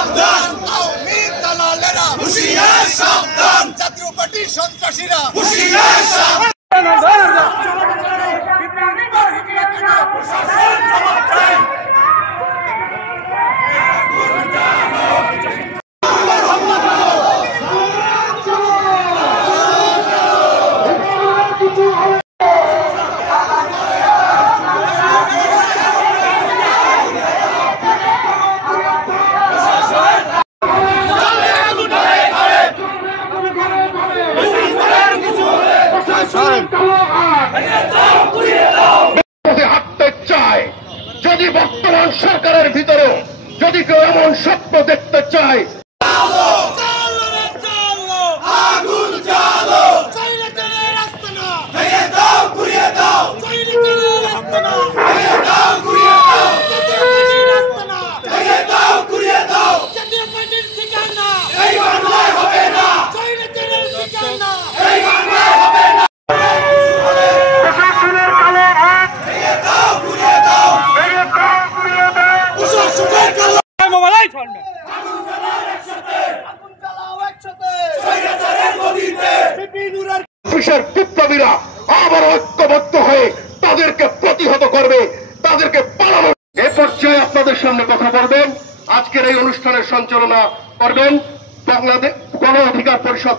সাবধান, আওয়ামী দালালেরা হুঁশিয়ার সাবধান, জাতীয় পার্টির সন্ত্রাসীরা হুঁশিয়ার সাবধান। হাঁটতে চায়, যদি বর্তমান সরকারের ভিতরেও যদি কেউ এমন স্বপ্ন দেখতে চায়, আগুন জ্বালো, ভেঙে দাও, ঘুরিয়ে দাও, ভেঙে দাও, ঘুরিয়ে দাও, ভেঙে দাও, ঘুরিয়ে দাও। এই বাংলায় হবে না, এই বাংলায় হবে না। প্রশাসনের কালো হাত ভেঙে দাও, ঘুরিয়ে দাও, ভেঙে দাও, ঘুরিয়ে দাও। প্রশাসনের কালো অফিসের বিপ্লবীরা আবার ঐক্যবদ্ধ হয়ে তাদেরকে প্রতিহত করবে, তাদেরকে পালানো। এ পর্যায়ে আপনাদের সামনে কথা বলবেন, আজকের এই অনুষ্ঠানের সঞ্চালনা করবেন বাংলাদেশ গণ অধিকার পরিষদ।